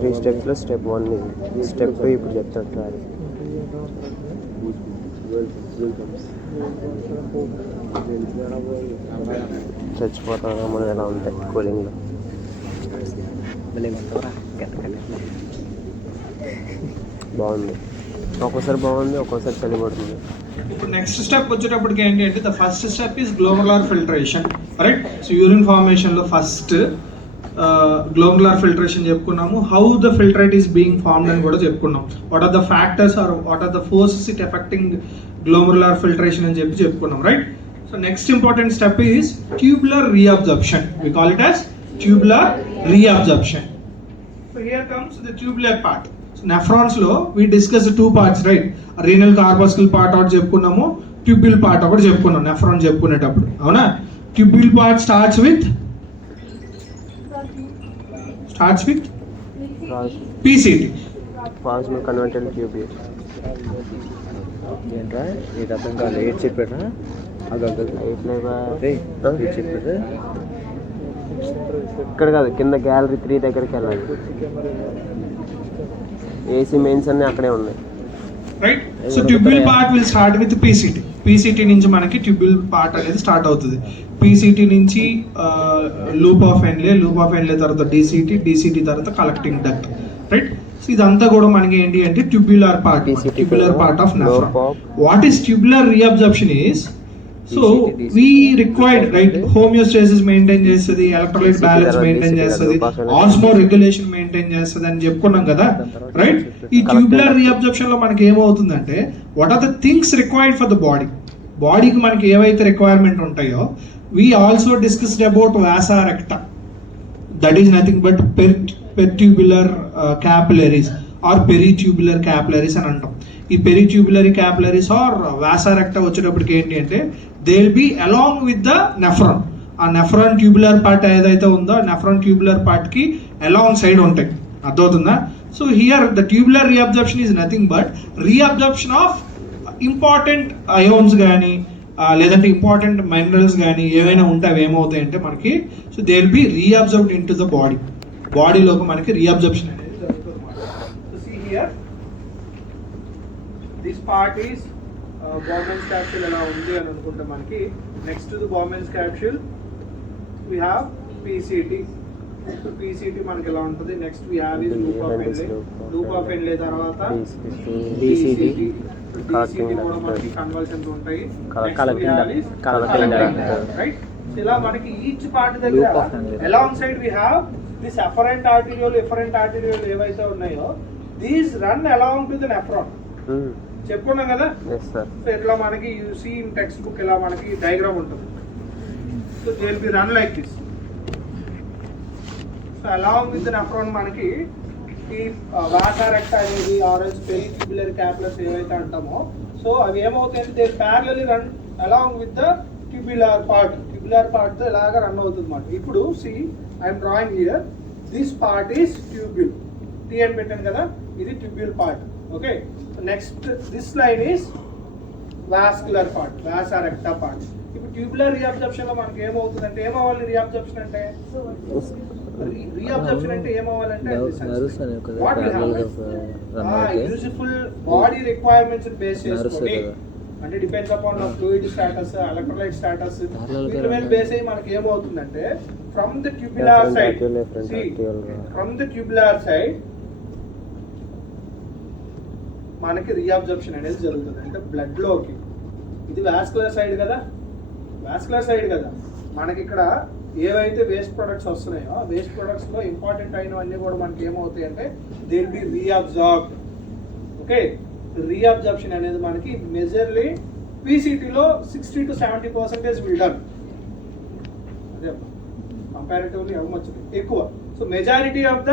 3 స్టెప్స్లో స్టెప్ 1 ఇది. స్టెప్ 2 ఇప్పుడు చెప్తాడు సార్. చచ్చిపోతాం మనం ఎలా ఉంటాయి కూలింగ్లో. బాగుంది, ఒక్కోసారి బాగుంది, ఒక్కోసారి చలి పడుతుంది. ఇప్పుడు నెక్స్ట్ స్టెప్ వచ్చేటప్పటికి ఏంటి అంటే the first step is glomerular filtration. Right. So urine formation లో ఫస్ట్ గ్లోమరులార్ ఫిల్టరేషన్ చెప్పుకున్నాము. How the filtrate is being formed అని కూడా చెప్పుకున్నాం. What are the factors or what are the forces it affecting glomerular filtration అని చెప్పుకున్నాం. Right. So next important step is tubular reabsorption. We call it as tubular reabsorption. So here comes the tubular part. Nephrons లో we discuss 2 parts, right. Renal కార్పస్కల్ part ఒకటి చెప్పుకున్నాము, tubule part ఒకటి చెప్పుకున్నాం nephron చెప్పుకునేటప్పుడు, అవునా. Tubule part starts with PCT, proximal converted tubule. ఏంట్రా ఇది అర్థం కాదు. ఏది చెప్పారా? అది చెప్పారు ఇక్కడ కాదు, కింద గ్యాలరీ 3 దగ్గరికి వెళ్ళాలి. ఏసీ మెయిన్స్ అన్నీ అక్కడే ఉన్నాయి. Right. So tubule part will start with PCT. PCT నుంచి మనకి ట్యూబ్యూల్ పార్ట్ అనేది స్టార్ట్ అవుతుంది. పీసీటీ నుంచి లూప్ ఆఫ్ ఎన్లే తర్వాత డీసీటీ తర్వాత కలెక్టింగ్ డక్ట్. రైట్. సో ఇదంతా కూడా మనకి ఏంటి అంటే tubular part of nephron. What is tubular reabsorption is, so we required, right, homeostasis maintain చేస్తుంది, ఎలక్ట్రోలైట్ బ్యాలెన్స్ మెయింటైన్ చేస్తుంది, ఆస్మో రెగ్యులేషన్ మెయింటైన్ చేస్తుంది అని చెప్పుకున్నాం కదా, రైట్. ఈ ట్యూబులర్ రీఅబ్జర్ప్షన్ లో మనకి ఏమవుతుందంటే what are the things required for the బాడీకి మనకి ఏవైతే రిక్వైర్మెంట్ ఉంటాయో we also discussed about vasa recta. That is nothing but peritubular capillaries or peritubular capillaries అని అంటాం. ఈ పెరిట్యూబులరీ క్యాపిలరీస్ ఆర్ వాసా రెక్టా వచ్చేటప్పటికి ఏంటి అంటే they will be along with the nephron. ఆ నెఫ్రాన్ ట్యూబులర్ పార్ట్ ఏదైతే ఉందో నెఫ్రాన్ ట్యూబులర్ పార్ట్ కి అలాంగ్ సైడ్ ఉంటాయి. అర్థమవుతుందా? So here the tubular reabsorption is nothing but reabsorption of important ions కానీ లేదంటే ఇంపార్టెంట్ మినరల్స్ కానీ ఏవైనా ఉంటే అవి ఏమవుతాయంటే మనకి, so they will be reabsorbed into the బాడీలోకి మనకి రీఅబ్జర్ప్షన్ అనేది జరుగుతుంది. So see here this part is Bowman's capsule ఎలా ఉంది అని అనుకుంటే మనకి next to the Bowman's capsule we have PCT. PCT మనకి ఎలా ఉంటుంది, next we have is loop of Henle తర్వాత DCT కూడా మనకి కన్వర్షన్స్ ఉంటాయి. రైట్. ఇలా మనకి ఈచ్ పార్ట్ దగ్గర along side we have this afferent arteriole ఏవైతే ఉన్నాయో these run along to the nephron. చెప్పుకున్నాం కదా. సో ఇట్లా మనకి you see in textbook ఇలా మనకి డయాగ్రామ్ ఉంటుంది. So they will be run like this. So along with nephron మనకి ఈ వాసా రెక్టా అనేది ఆరెంజ్ పెరిట్యూబులర్ క్యాపిలర్స్ ఏవైతే అంటామో సో అవి ఏమవుతాయంటే they parallelly run along with the tubular part ఇలాగా రన్ అవుతుంది అన్నమాట. ఇప్పుడు see I'm drawing here this part is tubule. T అని పెట్టాను కదా, ఇది tubule part. Okay. Next this line is vascular part, vasa recta part. ఇప్పుడు ట్యూబులర్ రీఅబ్జర్ప్షన్ లో మనకి ఏమవుతుందంటే ఏమవ్వాలి, రీఅబ్జర్ప్షన్ అంటే ఏమవ్వాలంటే యూజ్ఫుల్ బాడీ రిక్వైర్మెంట్స్ బేస్ చేసుకొని, అంటే depends upon fluid status, electrolyte status, వీటి మీద బేస్ అయ్యి మనకి ఏమవుతుందంటే ఫ్రమ్ ద ట్యూబులర్ సైడ్ మనకి రీఅబ్జర్ప్షన్ అనేది జరుగుతుంది. అంటే బ్లడ్ లోకి, ఇది వాస్కులర్ సైడ్ కదా, మనకి ఇక్కడ ఏవైతే వేస్ట్ ప్రొడక్ట్స్ వస్తున్నాయో ఆ వేస్ట్ ప్రొడక్ట్స్ లో ఇంపార్టెంట్ అయినవన్నీ కూడా మనకి ఏమవుతాయి అంటే they will be reabsorbed. Okay. Reabsorption అనేది మనకి మెజర్లీ పీసీటీలో 60 to 70% విల్ డన్. అదే కంపారిటివ్లీ హౌ మచ్ ఎక్కువ. So majority of the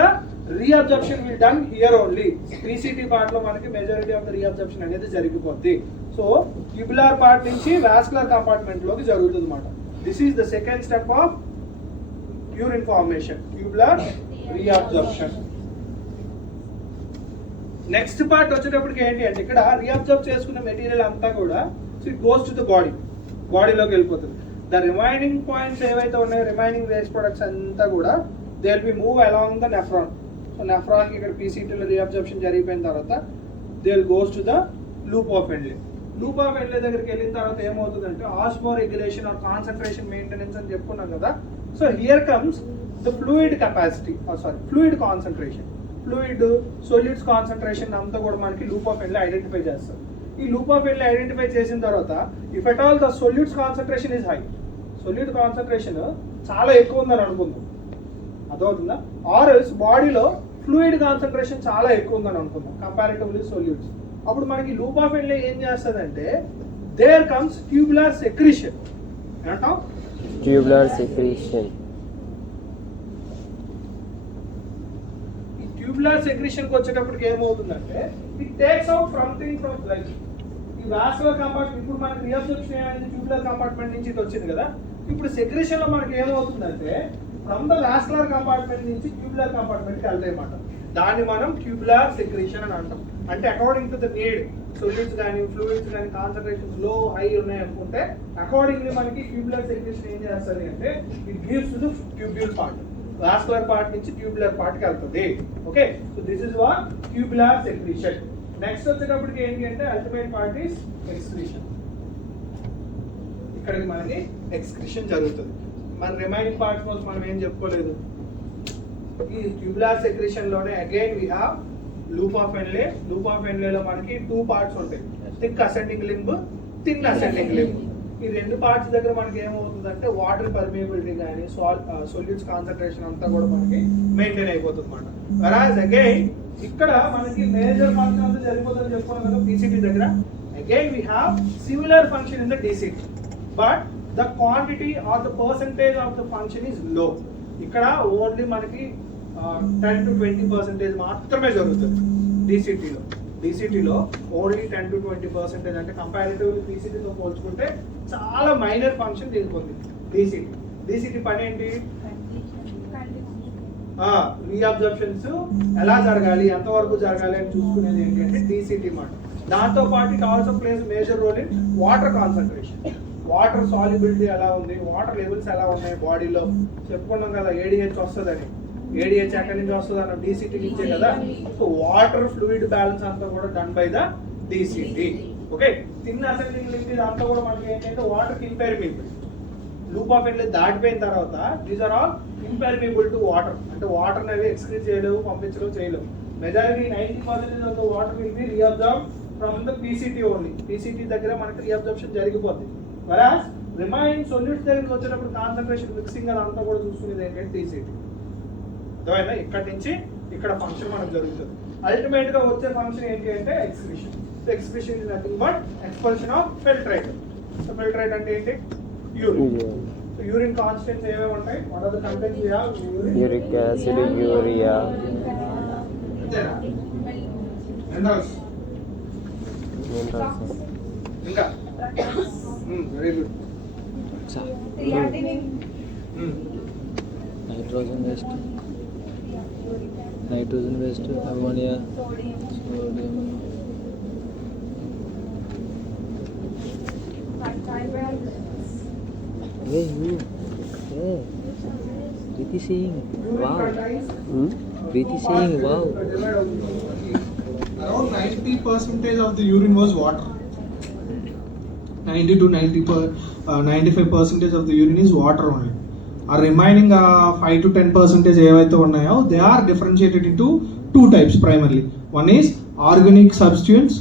reabsorption will done here only. PCT part లో మనకి మెజారిటీ ఆఫ్ ద రీఅబ్జర్ప్షన్ అనేది జరిగిపోద్ది. సో ట్యూబులర్ పార్ట్ నుంచి వాస్కులర్ కంపార్ట్మెంట్ లోకి జరుగుతుంది అన్నమాట. This is the second step of urine formation, tubular రీఅబ్జర్ప్షన్. Next part వచ్చేటప్పటికి ఏంటి అంటే ఇక్కడ రీఅబ్జర్వ్ చేసుకున్న మెటీరియల్ అంతా కూడా so it goes to the బాడీలోకి వెళ్ళిపోతుంది. ద రిమైనింగ్ పాయింట్స్ ఏవైతే ఉన్నాయో, రిమైనింగ్ వేస్ట్ ప్రొడక్ట్స్ అంతా కూడా they will be move along the nephron. So nephron కి ఇక్కడ పీసీటీలో రీఅబ్జర్ప్షన్ జరిగిపోయిన తర్వాత they will goes to the loop of Henle. Loop of Henle దగ్గరికి వెళ్ళిన తర్వాత ఏమవుతుందంటే osmoregulation or concentration maintenance అని చెప్పుకున్నాం కదా. So here comes the fluid capacity, fluid concentration, fluid solutes concentration అంతా కూడా మనకి లూప్ ఆఫ్ ఎండ్లే ఐడెంటిఫై చేస్తారు. ఈ లూప్ ఆఫ్ ఎండ్లే ఐడెంటిఫై చేసిన తర్వాత if at all the solutes concentration is high, solute concentration చాలా ఎక్కువ ఉందని అనుకుందాం, అర్థమవుతుందా? ఆర్ బాడీలో ఫ్లూయిడ్ కాన్సన్ట్రేషన్ చాలా ఎక్కువ ఉందని అనుకుందాం కంపారిటివ్లీ సొల్యూట్స్. అప్పుడు మనకి లూప్ ఆఫ్ ఎండ్లే ఏం చేస్తుందంటే దేర్ కమ్స్ ట్యూబులర్ సెక్రీషన్. ఏమంటాం? Tubular secretion. ఈ ట్యూబులర్ సెక్రీషన్ కి వచ్చేటప్పటికి ఏమవుతుందంటే it takes out something from blood. ఈ వాస్కులర్ కంపార్ట్మెంట్ ఇప్పుడు మనకి రీఅబ్జర్ప్షన్ అనేది ట్యూబులర్ కంపార్ట్మెంట్ నుంచి ఇటు వచ్చింది కదా. ఇప్పుడు సెక్రీషన్ లో మనకి ఏమవుతుందంటే ఫ్రమ్ ద వాస్కులర్ కంపార్ట్మెంట్ నుంచి ట్యూబులర్ కంపార్ట్మెంట్ కి వెళ్తాయి అన్నమాట. దాన్ని మనం ట్యూబులర్ సెక్రీషన్ అని అంటాం. అంటే according to the need solutes కానీ ఫ్లూయిడ్స్ కానీ కాన్సన్ట్రేషన్స్ లో హై ఉన్నాయి అనుకుంటే అకార్డింగ్లీ మనకి ట్యూబులర్ సెక్రీషన్ ఏం చేస్తుంది అంటే it gives to tubule part, vascular part నుంచి ట్యూబులర్ పార్ట్ కి వెళ్తుంది. Okay, so this is what tubular secretion. Next వచ్చేటప్పటికి ఏంటి అంటే అల్టిమేట్ పార్ట్ ఇస్ ఎక్స్క్రీషన్. ఇక్కడికి మనకి ఎక్స్క్రీషన్ జరుగుతుంది. మన రిమైనింగ్ పార్ట్స్ కోసం మనం ఏం చెప్పుకోలేదు. ఈ ట్యూబులర్ సెక్రీషన్ లోనే again we have loop of Henle. Loop of Henle లో మనకి 2 పార్ట్స్ ఉంటాయి, thick ascending limb, thin ascending limb. ఈ 2 పార్ట్స్ దగ్గర మనకి ఏమవుతుందంటే వాటర్ పర్మియబిలిటీ కానీ సొల్యూట్స్ కాన్సన్ట్రేషన్ అంతా కూడా మనకి మెయింటైన్ అయిపోతుంది అన్నమాట. వెరాజ్ అగైన్ ఇక్కడ మనకి మేజర్ ఫంక్షన్ అంతా జరిగిపోతుందని చెప్పుకున్నాం కదా పీసీటీ దగ్గర. Again we have similar function in the DCT, but the quantity or the percentage of the function is low. ఇక్కడ ఓన్లీ మనకి 10 to 20% మాత్రమే జరుగుతుంది డీసీటీలో. డీసీటీలో ఓన్లీ 10 to 20% అంటే కంపారిటివ్ పీసీటీతో పోల్చుకుంటే చాలా మైనర్ ఫంక్షన్ తీసుకుంది డీసీటీ. డీసీటీ పని ఏంటి? రీఅబ్జర్ప్షన్స్ ఎలా జరగాలి, ఎంతవరకు జరగాలి అని చూసుకునేది ఏంటంటే డీసీటీ మాట. దాంతో పాటు it also plays major role in water concentration. Water solubility ఎలా ఉంది, వాటర్ లెవెల్స్ ఎలా ఉన్నాయి బాడీలో చెప్పుకున్నాం కదా. ఏడిహెచ్ వస్తుందని, ఏడిహెచ్ ఎక్కడి నుంచి వస్తుంది అన్న డీసీటీ నుంచే కదా. సో వాటర్ ఫ్లూయిడ్ బ్యాలెన్స్ అంతా కూడా done by the DCT. Okay, thin ascending limb అంతా కూడా మనకి ఏంటంటే water impermeable. Loop of Henle దాటిపోయిన తర్వాత these are all impermeable to water. అంటే వాటర్ అనేవి ఎక్స్క్రీజ్ చేయలేవు, పంపించలేవు, చేయలేవు. Majority 90% of the water will be reabsorb from the PCT only. PCT దగ్గర మనకి రీఅబ్జర్ప్షన్ జరిగిపోతుంది. వెరాజ్ రిమైనింగ్ సొల్యూట్స్ దగ్గరికి వచ్చేటప్పుడు కాన్సన్ట్రేషన్ మిక్సింగ్ అదంతా కూడా చూసుకునేది ఏంటంటే డీసీటీ. అర్థమైందా? ఇక్కడ నుంచి ఇక్కడ ఫంక్షన్ మనకు జరుగుతుంది. అల్టిమేట్ గా వచ్చే ఫంక్షన్ ఏంటి అంటే excretion. So excretion is nothing but expulsion of filtrate. So filtrate అంటే ఏంటి? యూరిన్. సో యూరిన్ కాన్స్టెంట్స్ ఏవేవి ఉంటాయి? What are the contents we have? Uric acid, urea. అంతేనా? మినరల్స్ ఇంకా very good. Nitrogen waste, ammonia, sodium. Preeti saying wow. Preeti saying wow. Around 90% of the urine was water. 90 to 95% of the urine is water only. Our remaining 5 to 10% ఏవైతే ఉన్నాయో they are differentiated into 2 types primarily. One is organic substance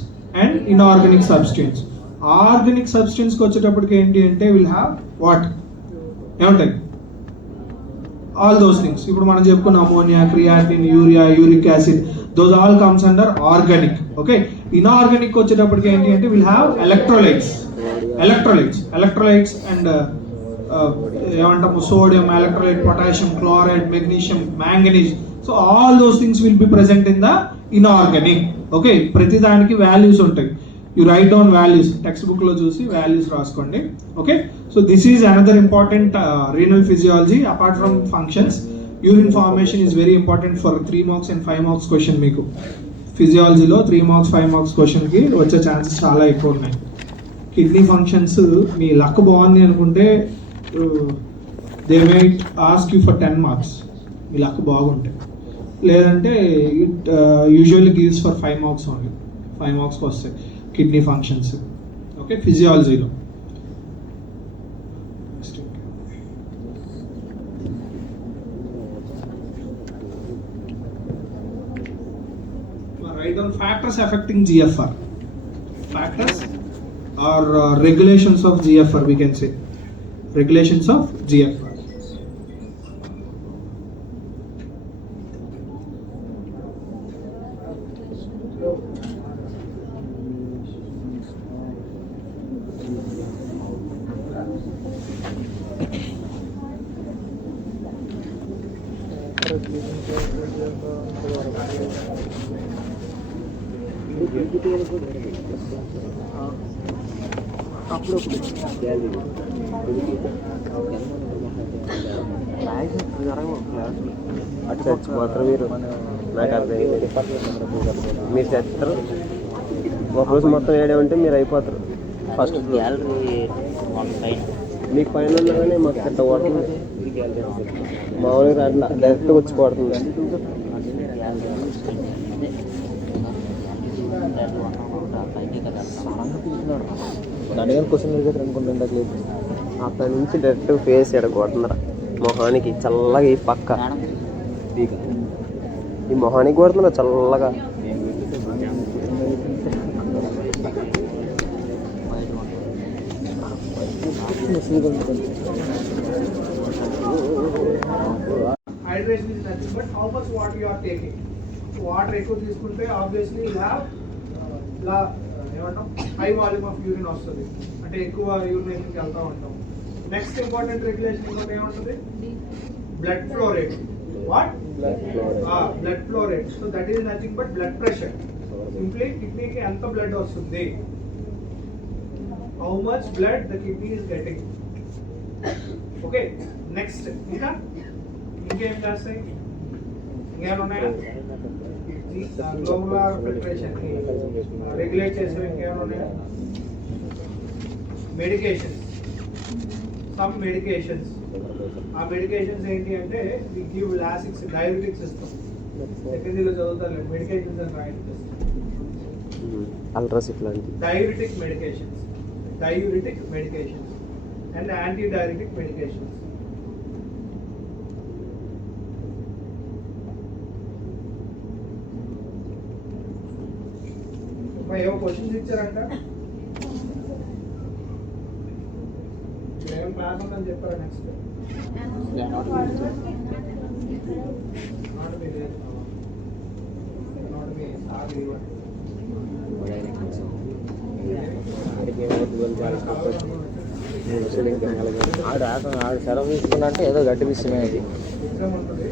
and inorganic substance. Organic substance కి వచ్చేటప్పటికి ఏంటి అంటే will have what? ఏమంటాయి? All those things. ఇప్పుడు మనం చెప్పుకున్న ammonia, creatine, urea, uric acid, those all comes under organic. Okay, inorganic వచ్చేటప్పటికి ఏంటి అంటే will have electrolytes and ఏమంటాము sodium, electrolyte, potassium, chloride, magnesium, manganese. So all those things will be present in the inorganic. Okay, ప్రతి దానికి values ఉంటాయి. You right down values, text book లో చూసి values రాసుకోండి. Okay, so this is another important renal physiology apart from functions. Urine formation is very important for 3 marks and 5 marks question. మీకు ఫిజియాలజీలో 3 marks 5 marks క్వశ్చన్కి వచ్చే chances చాలా ఎక్కువ ఉన్నాయి. Kidney functions మీ luck బాగుంది అనుకుంటే they might ask you for 10 marks, మీ luck బాగుంటే. లేదంటే it usually gives for 5 marks only. 5 మార్క్స్కి వస్తాయి కిడ్నీ ఫంక్షన్స్. ఓకే, ఫిజియాలజీలో. Write down factors affecting GFR. Factors or regulations of GFR, we can say. Regulations of GFR. అటు చచ్చిపోతారు మీరు, నాకు అర్థమైంది. మీరు చస్తారు, ఒకరోజు మొత్తం ఏడేమంటే మీరు అయిపోతారు. ఫస్ట్ గ్యాలరీ మీకు పైన ఉన్నా కానీ మాకు చెట్ట కొడుతుంది. మామూలుగా అట్లా డైరెక్ట్గా వచ్చి కొడుతుంది. అడిగిన క్వశ్చన్ అనుకుంటుందా? అక్కడ నుంచి డైరెక్ట్ ఫేస్ ఎడగొడుతున్నారు మొహానికి, చల్లగా ఈ పక్క ఈ మొహానికి కొడుతున్నారు చల్లగా. Hydration is nothing but how much water you are taking. Water ఎక్కువ తీసుకుంటే ఆబ్వియస్లీ యూ హ్యావ్ ఏమంటాం హై వాల్యూమ్ ఆఫ్ యూరిన్ వస్తుంది, అంటే ఎక్కువ యూరినేషన్కి వెళ్తూ ఉంటాం. నెక్స్ట్ ఇంపార్టెంట్ రెగ్యులేషన్ ఇంకోటి ఏముంటుంది? Blood flow rate. What? Blood flow rate. So that is nothing but blood pressure. Simply కిడ్నీకి ఎంత బ్లడ్ వస్తుంది, how much blood the kidney is getting. Okay, next ఇంకేం చేస్తాయి? ఇంకేమైనా ఉన్నాయా? గ్లోమరులార్ ఫిల్ట్రేషన్ రెగ్యులేట్ చేసేవి ఇంకేమైనా ఉన్నాయా? Medications, some medications. ఆ మెడికేషన్స్ ఏంటి అంటే వి గివ్ లాసిక్స్, డయాబెటిక్స్ ఇస్తాం. సెకండరీలో చదువుతారు మెడికేషన్స్ అని రాయండి. అల్ట్రాసిక్ లాంటి diabetic medications and anti diabetic medications. ఏవో క్వశ్చన్స్ ఇచ్చారంట, ఏం క్లాస్ ఉందని చెప్పారా? నెక్స్ట్ ఆడు సెలవు తీసుకున్నా అంటే ఏదో గట్టి విషయమే అది. ఎగ్జామ్ ఉంటుంది.